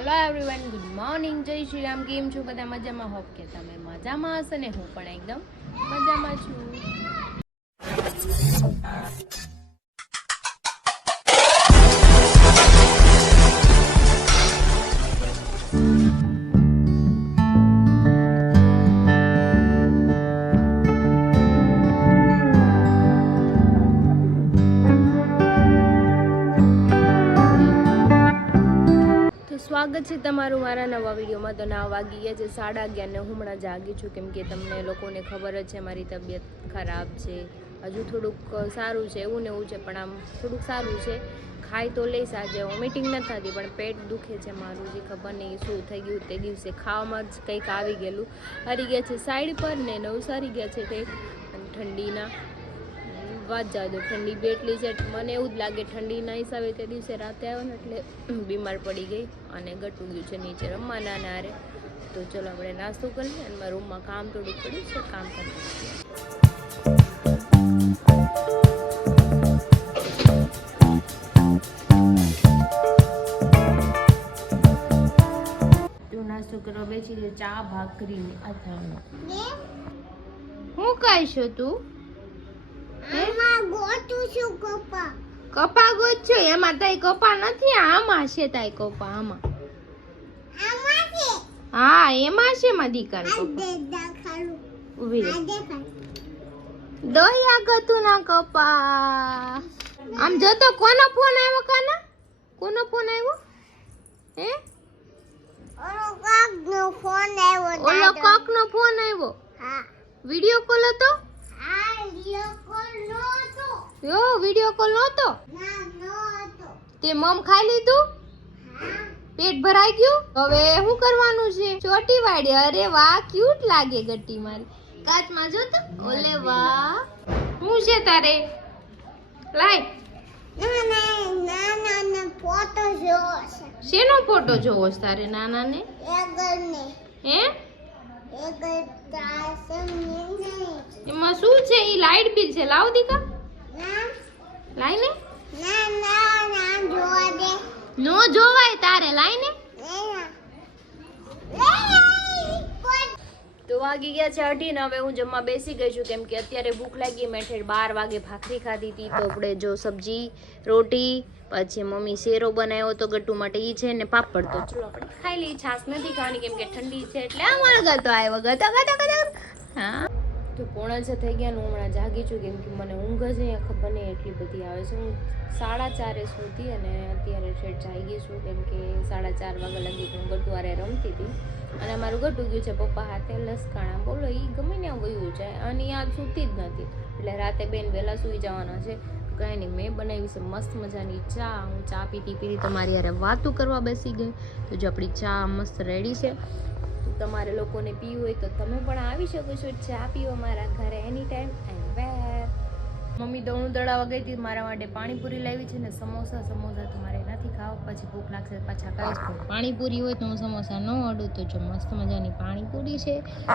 હાલો everyone, good morning, જય શ્રી રામ. કેમ છો બધા? મજામાં? હોપ કે તમે મજામાં હશો ને હું પણ એકદમ મજામાં છું. સ્વાગત છે તમારું મારા નવા વિડીયોમાં. તો 9 વાગી ગયા છે, 11:30 ને હું હમણાં જાગી છું કેમ કે તમને લોકોને ખબર જ છે મારી તબિયત ખરાબ છે. હજુ થોડુંક સારું છે, એવું ને એવું છે, પણ આમ થોડુંક સારું છે. ખાઈ તો લઈશ, આજે વોમિટિંગ નથી થતી પણ પેટ દુખે છે મારું. જે ખબર નહીં શું થઈ ગયું તે દિવસે ખાવામાં જ કંઈક આવી ગયેલું. હરી ગયા છે સાઈડ પર ને નવસારી ગયા છે કંઈક, અને ઠંડીના વાત જાવ તો ઠંડી બી એટલી છે. મને એવું જ લાગે ઠંડીના હિસાબે તે દિવસે રાતે આવ્યો ને એટલે બીમાર પડી ગઈ અને ગટું ગયું છે નીચે રમવાના નારે. તો ચલો આપણે નાસ્તો કરીએ અને મારા રૂમમાં કામ થોડુંક પડ્યું છે, કામ કરીએ. નાસ્તો કરવા બેસી ગયો, ચા ભાખરી અથાણું. હું કહીશો તું? કપા ગોત છો? એમાં તાઈ કપા નથી, આમાં છે તાઈ કપા. આમાં હા એમાં છે માં દીકરા કપા. ઉભી રહે, દહિયા ગતું ના કપા. આમ જોતો કોનો ફોન આવ્યો? કાના કોનો ફોન આવ્યો? હે ઓલો કાકનો ફોન આવ્યો. ઓલો કાકનો ફોન આવ્યો? હા. વિડિયો કોલ હતો? હા વિડિયો કોલ નહોતો. યો વિડિયો કોલ નહોતો? ના નહોતો. તે મમ ખાઈ લીધું? હા. પેટ ભરાઈ ગયું? હવે શું કરવાનું છે? ચોટી વાડી. અરે વાહ, ક્યુટ લાગે ગટ્ટી મારી. કાચમાં જો તો. ઓલે વાહ, શું છે તારે? લાય. નાના ફોટો જોવો છે. શેનો ફોટો જોવો છે તારે નાના ને? એગરને. હે એગર તાસમને નહીં. એમાં શું છે? ઈ લાઈટ બિલ છે. લાવ દીકા. ના લાઈ ને. ના ના ના જોવા દે. નો જોવાય તારે. લાઈ ને. તો વાગી ગયા છે 8 ને હવે હું જમવા બેસી ગઈ છું કેમ કે અત્યારે ભૂખ લાગી. મેં 12 વાગે ભાખરી ખાધી હતી. તો આપણે જો સબ્જી રોટી, પછી મમ્મી શેરો બનાવ્યો તો ગટ્ટુ માટે ઈ છે ને પાપડ. તો ચલો આપણે ખાઈ લઈએ. છાશ નથી ખાવાની કેમ કે ઠંડી છે એટલે આમાં ગતો આવ્યો ગતો ગતો ગતો. હા તો 3:45 થઈ ગયા ને હું હમણાં જાગી છું કેમ કે મને ઊંઘ જ અહીંયા ખબર નહીં એટલી બધી આવે છે. હું 4:30 સુધી અને અત્યારે ઠેઠ જાગી છું કેમ કે 4:30 વાગ્યા લગી હું ગટ્ટુ હારે રમતી હતી અને મારું ગટુ ગયું છે પપ્પા હાથે લસકાણા. બોલો એ ગમે ને વયું જાય અને આ સૂતી જ નથી એટલે રાતે બેન વહેલા સૂઈ જવાના છે. કંઈ નહીં, મેં બનાવી છે મસ્ત મજાની ચા. હું ચા પીતી તમારી યારે વાતું કરવા બેસી ગઈ. તો જો આપણી ચા મસ્ત રેડી છે. તો તમારે લોકોને પીવું હોય તો તમે પણ આવી શકો છો ચા પીવા મારા ઘરે એની ટાઈમ એન્ડ વેર. મમ્મી દોણું દળાવા ગઈ હતી, મારા માટે પાણીપુરી લાવી છે ને સમોસા. સમોસા તો મારે નથી ખાવા, પછી ભૂખ લાગશે પાછા કરીશ. પાણીપુરી હોય તો હું સમોસા ન અડું. તો જો મસ્ત મજાની પાણીપુરી છે.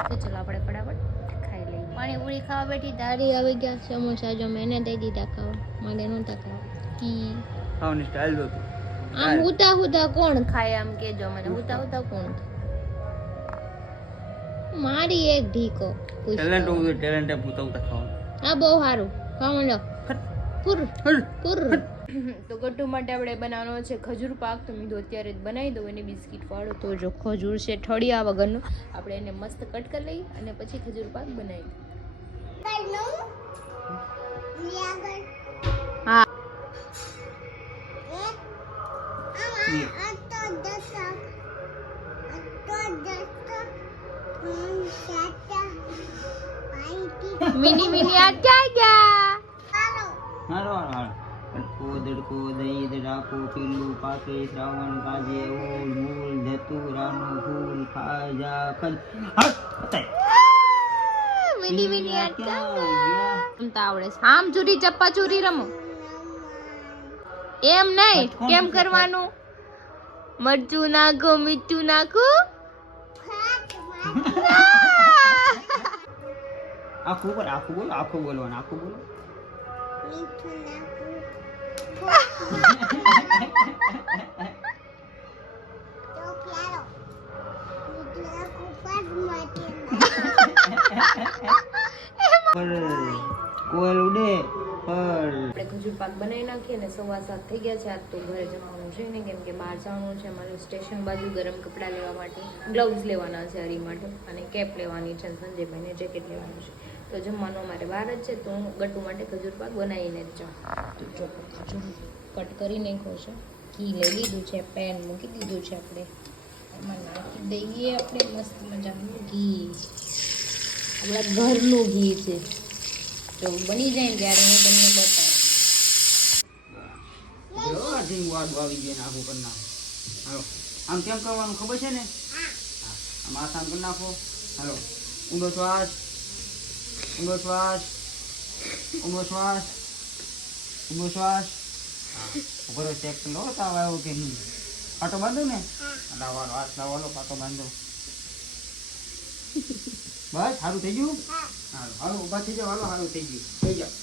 તો ચલો આપણે ફટાફટ ખાઈ લઈએ. પાણીપુરી ખાવા બેઠી તારી આવી ગયા સમોસા. જો મેં દઈ દીધા ખાવા, મને નહોતા ખાવા. ખાવાની સ્ટાઇલ હતો. આમ હુતા હુતા કોણ ખાય? આમ કેજો મને, હુતા હુતા કોણ? મારી એક ઢીકો ટેલેન્ટ હોય, ટેલેન્ટ હુતા હુતા ખાવાનું. આ બહુ સારું ખાવાનું. પુર પુર. તો ગટ્ટુ માટે આપણે બનાવવાનો છે ખજૂર પાક. તો મેં અત્યારે જ બનાવી દઉં એને બિસ્કિટ વાળો. તો જો ખજૂર છે ઠળિયા વગરનું, આપણે એને મસ્ત કટ કરી લઈએ અને પછી ખજૂર પાક બનાવી. હા મિની મિની આ ક્યાં ગયા? હાલો હાલો. દડકો દહીં રાખો પીલું પાકે શ્રાવણ કાજે ઓલ મૂલ ધતુરાનું ફૂલ ખાઈ જા ખજ. મિની મિની આ ક્યાં ગયા? રમતા આવડે છે? આમ ચોરી ચપ્પા ચોરી રમો. એમ નહીં, કેમ કરવાનું? મરચું નાખો, મીઠું નાખો. આખું બોલ, આખું બોલ, આખું બોલવાનું, આખું બોલો. મીઠું નાખું. પાક બનાવી નાખીએ ને 7:15 થઈ ગયા છે. આજ તો ઘરે જમવાનું છે ને, કેમ કે બહાર જવાનું છે મારે સ્ટેશન બાજુ ગરમ કપડાં લેવા માટે, ગ્લવ્સ લેવાના છે હરી માટે અને કેપ લેવાની છે, સંજયભાઈને જેકેટ લેવાનું છે. તો જમવાનું અમારે બહાર જ છે, તો હું ગટ્ટુ માટે ખજૂર પાક બનાવીને જ જાઉં. તો ખજૂર કટ કરી નાખ્યો છે, ઘી લઈ લીધું છે, પેન મૂકી દીધું છે, આપણે એમાં નાખી દઈએ આપણે મસ્ત મજાનું ઘી. આપણા ઘરનું ઘી છે. જો બની જાય ને ત્યારે હું તમને બતાવું. આમ કેમ કરવાનું ખબર છે ને? આમ આસાન કરી નાખો. હાલો, ઊંડો શ્વાસ, ઊંડો શ્વાસ, ઊંડો શ્વાસ, ઊંડો શ્વાસ. ઉપર ચેક લો તાવ આવ્યો કે નહીં. પાટો બાંધો ને, લાવવાનો હાથ લાવવાનો, પાટો બાંધો. બસ સારું થઈ ગયું. હાલો હાલો ઊભા થઈ જાવ. હાલો સારું થઈ ગયું. થઈ જાવ.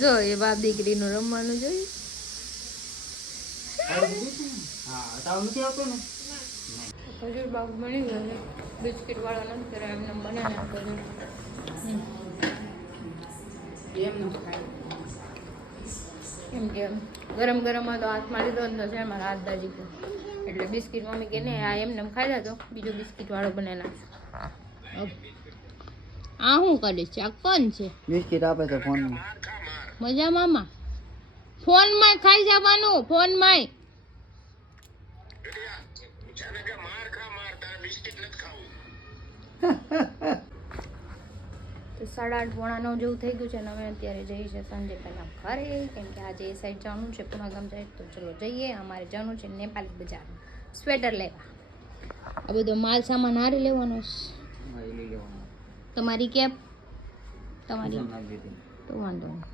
જો એ બાપ દીકરીનું રમવાનું જોયું. હા તાવ નથી આવતો ને? ખજૂર પાક બની ગયો છે. બિસ્કિટ વાળો નથી કર્યો, એમને બનાવી નાખ્યો છે. એમ ન ખાય. કેમ કે ગરમ ગરમમાં તો હાથમાં લીધો જ છે મારા હાથ દાજી પર, એટલે બિસ્કિટ મમ્મી કે ને આ એમને ખાઈ જાતો, બીજો બિસ્કિટ વાળો બનાવી નાખશે. આ શું કરીશ? આ કોણ છે? બિસ્કિટ આપે છે ફોનમાં. મજા મામા? ફોનમાં ખાઈ જવાનું, ફોનમાં. તો 8:30 પોણા 9 જેવું થઈ ગયું છે ને અમે અત્યારે જઈએ છીએ સંજયભાઈના ઘરે, કેમ કે આજે એ સાઈડ જવાનું છે, પૂના ગામ જાય તો ચલો જઈએ. અમારે જવાનું છે નેપાળી બજારમાં સ્વેટર લેવા. આ બધો માલ સામાન હારી લેવાનો છે. તમારી કેપ તમારી તો વાંધો નહીં.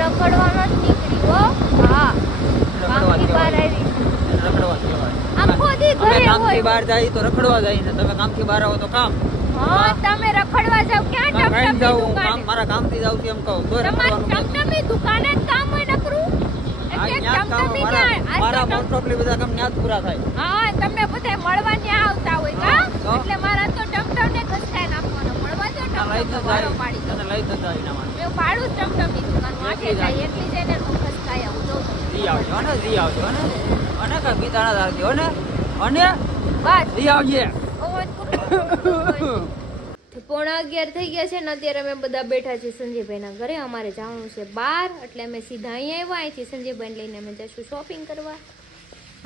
રખડવાનો જ નીકળી હો. હા, કામથી બહાર આવી. આખો દી ઘરે હોય. કામથી બહાર જાય તો રખડવા જાય ને તમે કામથી બહાર આવો તો કામ. હા, તમે રખડવા જાવ ક્યાં? ટમટમની દુકાને. મારા કામથી જાવ છું એમ કહું તો તમારી ટમટમની દુકાને જ કામ હોય નકરું. એટલે ટમટમની ક્યાં? મારા મોસ્ટલી બધા કામ ન્યાજ પૂરા થાય. હા, તમને બધા મળવા ત્યાં આવતા હોય કા? તો? એટલે મારા તો ટમટમને ઘસકાઈ નાખવાનો. મળવા જો ટમટમ વાળો પાડી દો. લઈ તો જાય એના માટે. મેં પાડું જ ટમટમની દુકાન માથે જાય એટલી જઈને હું ઘસકાઈ આવું જો. જી આવજો ને જી આવજો ને અને કઈ બીજાના દારજો ને અને બસ જી આવજે. પોણા 11 થઈ ગયા છે ને અત્યારે અમે બધા બેઠા છીએ સંજયભાઈના ઘરે. અમારે જવાનું છે બહાર, એટલે અમે સીધા અહીંયા આવ્યા. અહીંથી સંજયભાઈને લઈને અમે જઈશું શોપિંગ કરવા.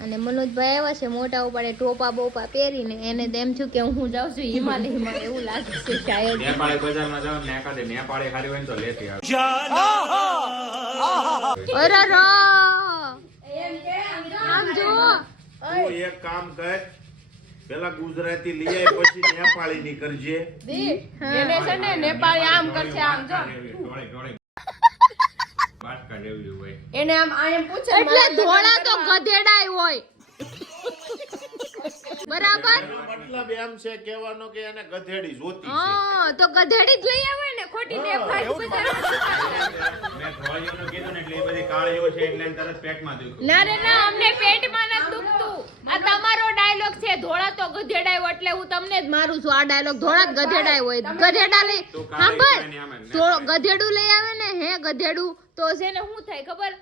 અને મનોજભાઈ આવ્યા છે મોટા ઉપાડે ટોપા બોપા પહેરીને. એને તેમ થયું કે હું જાઉં છું હિમાલયમાં, એવું લાગે છે શાયદ. નેપાળી બજારમાં જાવ ને એકાદે નેપાળી ખાલી હોય ને તો લેતી આવે. અરે રો આમ જો તું એક કામ કર, પેલા ગુજરાતી લઈ આય પછી નેપાળી ની કરજે. એને છે ને નેપાળી આમ કરશે, આમ જો ડોળે ડોળે બાટકા જેવી હોય. એને આમ પૂછે એટલે ધોળા તો ગધેડાય હોય. બરાબર. મતલબ એમ છે કહેવાનો કે એને ગધેડી જોતી છે. હા, તો ગધેડી જ લઈ આવે ને, ખોટી નેપાળી મેં ધોળીઓનું કીધું ને એટલે એ બધી કાળીઓ છે એટલે એને તરત પેટમાં દુખ્યું. ના રે ના, અમને પેટમાં નથી દુખતું. આ તમારો ડાયલોગ છે, ધોળા તો ગધેડાય હોય, એટલે હું તમને જ મારું છું. આ ડાયલોગ ધોળા જ ગધેડાય હોય. ગધેડા લઈ સાંભળ, તો ગધેડું લઈ આવે ને, હે ગધેડું તો છે ને શું થાય ખબર?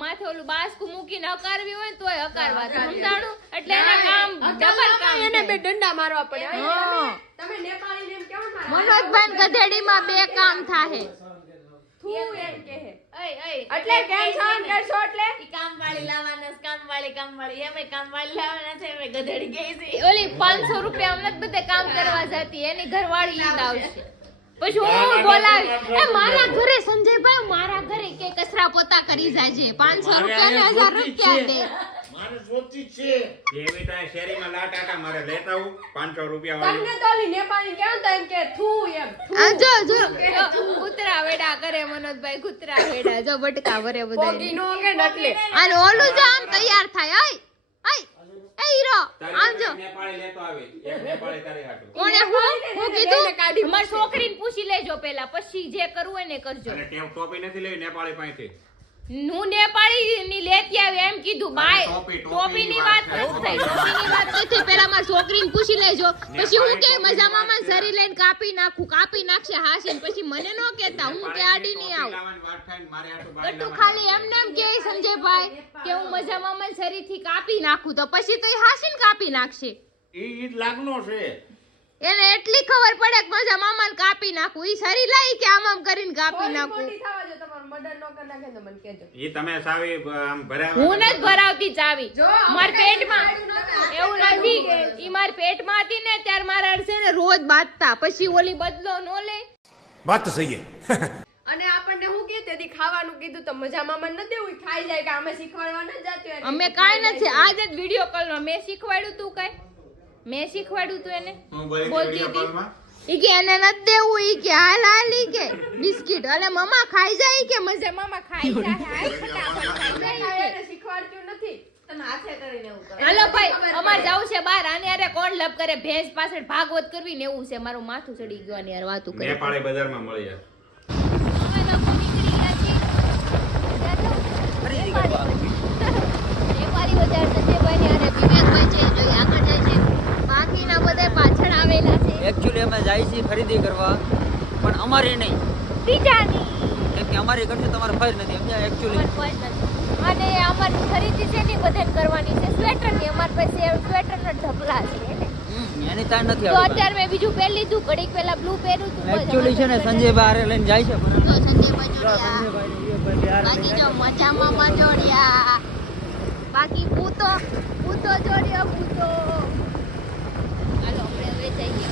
માથે ઓલું બાસકું મૂકીને હકારવી હોય તોય હકારવા થાય, સમજાણું? એટલે એના કામ ડબલ કામ. એને બે ડંડા મારવા પડે. તમે નેપાળી ને કેમ મારો? મનોજભાઈ ગધેડીમાં બે કામ થાય. એટલે કેમ સહન કરશો? એટલે ઈ કામવાળી લાવવાના, કામવાળી એમે કામવાળી લાવવાના છે, એમે ગધેડી ગઈ છે. ઓલી 500 રૂપિયા અમને બધે કામ કરવા જતી, એની ઘરવાળી લીધા આવશે. પછી હું બોલાવી, એ મારા ઘરે સંજયભાઈ, મારા ઘરે કે કચરા પોતા કરી જાય છે, 500 રૂપિયા ને 1000 રૂપિયા દે. મારે જોતી છે એવી તો શેરીમાં લાટ આટા મારે લેતા આવું 500 રૂપિયા વાળી. તમને તો ઓલી નેપાળી કેમ તો એમ કે થૂ એમ આ જો કૂતરા વેડા કરે મનોજભાઈ, કૂતરા વેડા જો બટકા ભરે બધા. પોગી નો કે નટલે અને ઓલું જો આમ તૈયાર થાય. એ હીરો આમ જો નેપાળી લેતો આવે એક નેપાળી તારી હાટુ. કોને હું શું લઈને કીધું કાઢી અમારી છોકરીને પૂછી લેજો પેલા પછી જે કરવું હોય ને કરજો અને ટેપ ટોપી નથી લેવી નેપાળી પાસેથી. હું નેપાળી ની લેતી આવી એમ કીધું બાય ટોપી ટોપીની વાત નથી થઈ ટોપીની વાત નથી પેલા મારી છોકરીને પૂછી લેજો પછી હું કે મજામાં માં શરીર લઈને કાપી નાખશે હાસીને પછી મને નો કહેતા હું કે આડી નહીં આવું લાવવાની વાત થાય ને મારે આટલું બાય ગટ્ટુ ખાલી એમને એમ કે સંજયભાઈ કે હું મજામાં માં શરીરથી કાપી નાખું તો પછી તો એ હાસીને કાપી નાખશે ઈ જ લાગનો છે. એને એટલી ખબર પડે કે મજા મામાને કાપી નાખું ઈ શરીર લઈ કે આમ કરીને કાપી થોડી નાખું મોટી થવા દો, તમારું મર્ડર ન કરી નાખે તો મને કહેજો. ઈ તમે સાવી આમ ભરાવા હું નથી ભરાવતી ચાવી જો, માર આપણે પેટમાં એવું નથી ઈ માર પેટમાં હતી ને ત્યારે મારા અરસે ને રોજ બાંધતા પછી ઓલી બદલો નો લે बात तो सही है અને આપણને હું કે તેથી ખાવાનું કીધું તો મજામાં મને નથી દેવું, ખાઈ જાય કે અમે શીખવાડવા ન જાતું એને. અમે કાઈ નથી આજ જ વિડિયો કોલમાં મેં શીખવાડ્યું તું કઈ મેં શીખવાડ્યું તું એને હું બોલી બોલતી વિડિયો હતી. કોલમાં ઈ કે એને નથી દેવું ઈ કે હાલ ઈ કે બિસ્કિટ અલે મમ્મા ખાઈ જાય કે મજા મામા ખાઈ જાય હાલ ફટાફટ ખાઈ જાય એને શીખવાડતું નથી. તમે હાથે કરીને એવું કરો. હાલો ભાઈ અમાર જાવું છે બહાર આને અરે કોણ લપ કરે ભેંસ પાછળ ભાગવત કરવી ને એવું છે મારું માથું ચડી ગયું આની યાર વાતું કરે નેપાળી બજારમાં મળી જાય. અમે લોકો નીકળી ગયા છીએ નેપાળી બજાર સંજયભાઈ ને અરે વિવેકભાઈ છે જો આગળ જાય છે બાકીના બધા પાછળ આવેલા છે એકચ્યુઅલી અમે જાય છીએ ખરીદી કરવા પણ અમારી નહીં બીજાની કેમ કે અમારી કરશે તમારે ફર નથી સમજ્યા એકચ્યુઅલી પણ કોઈ નથી અને અમારી ખરીદી છે ને બધાને કરવાની છે સ્વેટર ની અમાર પાસે સ્વેટર ના ઢગલા છે એની તાણ નથી તો અત્યારે મેં બીજું પહેરી લીધું ઘડીક પહેલા બ્લુ પહેર્યું હતું એકચ્યુઅલી છે ને સંજયભાઈ હારે લઈને જાય છે પણ તો સંજયભાઈ બાકી જો મજામાં મજોડિયા બાકી ભૂતો જોડ્યો ભૂતો હાલો આપણે હવે જઈએ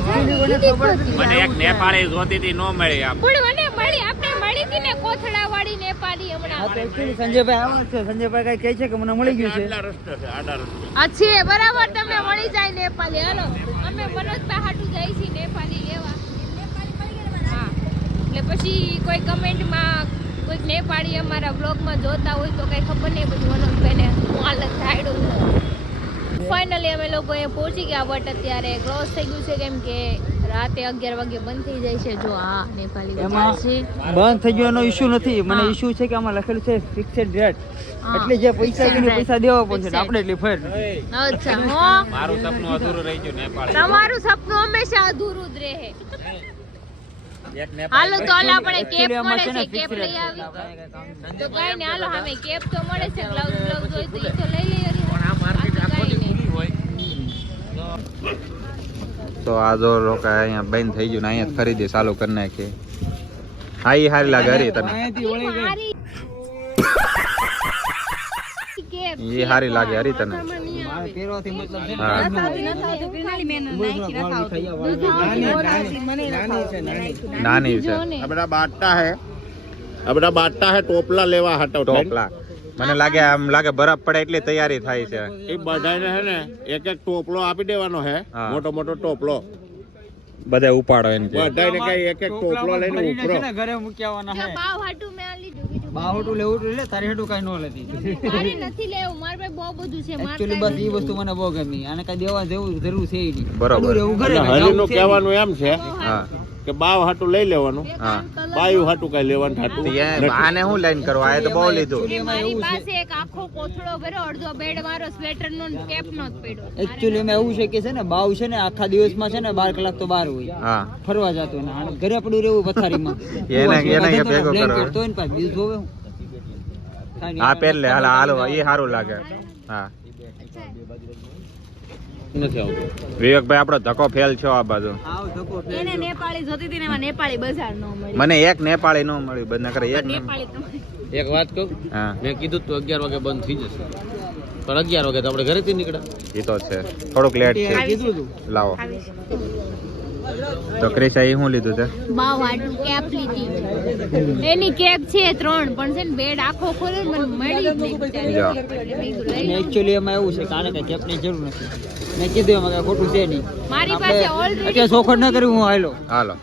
મને એક નેપાળી જોતી હતી નો મળી આપ પણ મને મળી આપણે મળી હતી ને કોથળાવાળી નેપાળી હમણાં એકચ્યુઅલી સંજયભાઈ આવે છે સંજયભાઈ કઈ કહે છે કે મને મળી ગયું છે આડા રસ્તે છે આડા રસ્તે. અચ્છી બરાબર તમને મળી જાય નેપાળી હાલો અમે મનોજભાઈ હાટુ જાય છીએ નેપાળી લેવા હા એટલે પછી કોઈ કમેન્ટમાં કોઈક નેપાળી અમારા બ્લોગમાં જોતા હોય તો કઈ ખબર નહીં પછી મનોજભાઈને હું હાલત થાયડું ફાઇનલી અમે લોકો અહીંયા પહોંચી ગયા બટ અત્યારે ક્લોઝ થઈ ગયું છે કેમ કે રાતે 11 વાગે બંધ થઈ જાય છે જો આ નેપાળી બજાર એમાં છે બંધ થઈ ગયો એનો ઇશ્યુ નથી મને હા. ઇશ્યુ છે કે આમાં લખેલું છે ફિક્સડ રેટ હા. એટલે જે પૈસા કે Fixed પૈસા rate. દેવા પડશે Fixed. આપણે એટલી ફેર અચ્છા હો મારું સપનું અધૂરું રહી ગયું નેપાળી તમારું સપનું હંમેશા અધૂરું જ રહે એક હાલો તો હાલ આપણે કેપ Actually આમાં મળે ને છે કેપ fixed લઈ rate આવી છે. તો કઈ નહીં હાલો અમે કેપ તો મળે છે ગ્લાઉઝ હોય તો ઈ તો લઈ લઈએ તો આ જો લોકો અહીંયા બંધ થઈ ગયું ને અહીંયા જ ખરીદી ચાલુ કરી નાખી હા ઈ હારી લાગે હરી તને અહીંયાથી વળી ગઈ. ઈ હારી લાગે હરી તને મારે પહેરવાથી મતલબ છે ને હા. નાની છે આપડા બાટા હે આપડા બાટા હે ટોપલા લેવા હટો ટોપલા મને લાગે આમ લાગે બરફ પડે એટલી તૈયારી થાય છે એ બધાને હે ને એક એક ટોપલો આપી દેવાનો હે હા. મોટો મોટો ટોપલો બધા ઉપાડો એમ કે બધાને કઈ એક એક ટોપલો લઈને ભરીને ઉપરો છે ને ઘરે મૂકી આવવાના જો હે બાવ હાટું મેં આ લીધું બીજું બાહોટું લેવું તો લે તારી હેઠું કઈ ન લેતી મારે નથી લેવું મારે પાસે બહુ બધું છે મારે એકચ્યુઅલી બસ ઈ વસ્તુ મને બહુ ગમી અને કઈ દેવા જેવું જરૂર છે ઈ નહીં બરોબર. પડ્યું રહેવું ઘરે એટલે જવું હરીનું છે કહેવાનું એમ છે હા કે બાવ હાટું લઈ લેવાનું હા બાયું હાટું કઈ લેવાનું હાટું આને હું લાઈન કરવા આ તો બહુ લીધું નહીં. મારી પાસે એક આખો કોથળો ભર્યો અડધો બેડ મારો સ્વેટર નો ને કેપ નો જ પડ્યો એકચ્યુઅલી એમાં એવું છે કે છે ને બાવ છે ને આખા દિવસમાં છે ને 12 કલાક તો બહાર હોય હા ફરવા જતો ને અને ઘરે પડ્યું રહેવું પથારીમાં એને ભેગો કરો. બ્લેન્કેટ તો એને પાસે બીજું જોવે હું કાંઈ નહીં. હા પહેર લે હાલ હાલો ઈ સારું લાગે હા નથી આવતું વિવેકભાઈ આપણો ધક્કો ફેલ છો આ બાજુ આવ ધક્કો ફેર એને ગયો. નેપાળી જોતી હતી ને એમાં નેપાળી બજાર નો મળી મને એક નેપાળી નો મળ્યું બધા કરે એક નેપાળી તમારી એક વાત કહું હા મેં કીધું તું 11 વાગે બંધ થઈ જશે પણ 11 વાગે તો આપણે ઘરેથી નીકળ્યા ઈ તો છે થોડુંક લેટ છે કીધું તું લાવો તો ક્રિશા એ શું લીધું તે બાવ આટલું કેપ લીધી એની કેપ છે 3 પણ છે ને બેડ આખો ખોલે ને મને મળી જ નહીં બિચારી. જો. એટલે મેં કીધું લઈ અને લઉં. એકચ્યુઅલી એમાં એવું છે કે આને કઈ કેપની જરૂર નથી મેં કીધું એમાં કઈ ખોટું છે નહીં મારી પાસે આપણે ઓલરેડી અત્યારે શોખડ ન કર્યું હું હાલો હાલો